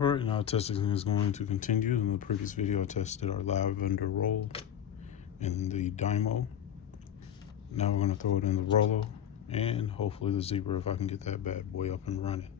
Alright, now testing is going to continue. In the previous video I tested our Lavender roll in the Dymo. Now we're going to throw it in the Rollo and hopefully the Zebra if I can get that bad boy up and running.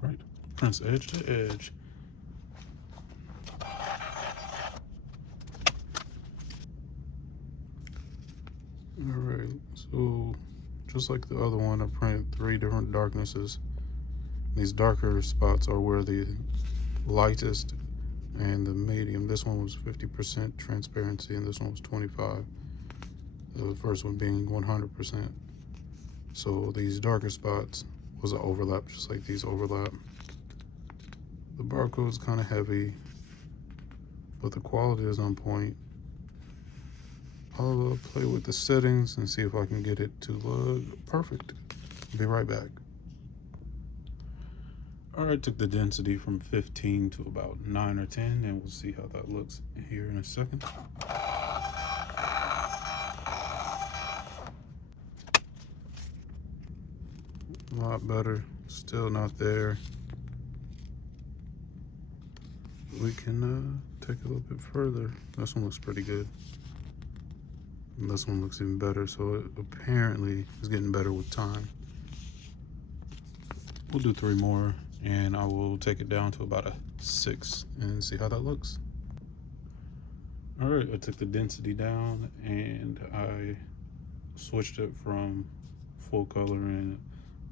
Right, prints edge to edge. Alright, so just like the other one, I printed 3 different darknesses. These darker spots are where the lightest and the medium. This one was 50% transparency and this one was 25. The first one being 100%. So these darker spots was an overlap, just like these overlap. The barcode's kind of heavy, but the quality is on point. I'll play with the settings and see if I can get it to look perfect. Be right back. Alright, took the density from 15 to about 9 or 10, and we'll see how that looks here in a second. A lot better, still not there. We can take a little bit further. This one looks pretty good. And this one looks even better, so it apparently is getting better with time. We'll do 3 more and I will take it down to about a 6 and see how that looks. Alright, I took the density down and I switched it from full color in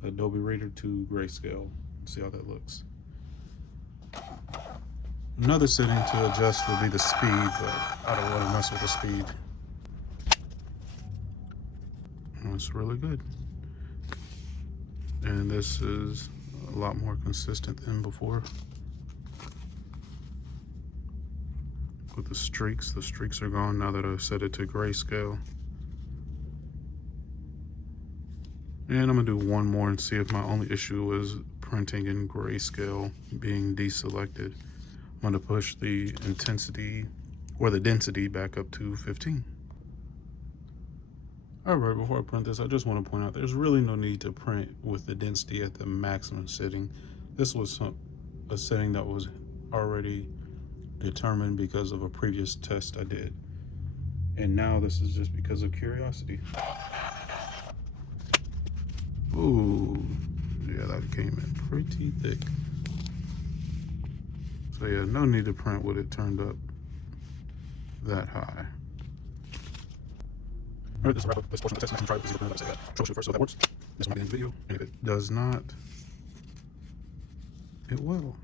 Adobe Reader to grayscale. See how that looks. Another setting to adjust would be the speed, but I don't want to mess with the speed. It's really good. And this is a lot more consistent than before. With the streaks are gone now that I've set it to grayscale. And I'm gonna do one more and see if my only issue is printing in grayscale being deselected. I'm gonna push the intensity or the density back up to 15. Alright, before I print this, I just want to point out there's really no need to print with the density at the maximum setting. This was a setting that was already determined because of a previous test I did. And now this is just because of curiosity. Ooh, yeah, that came in pretty thick. So yeah, no need to print with it turned up that high. Alright, this is a wrap up this portion of the test. I'm going to try with the Zebra print, like I said, troubleshoot first so that works. This might be the end of the video, and if it does not, it will.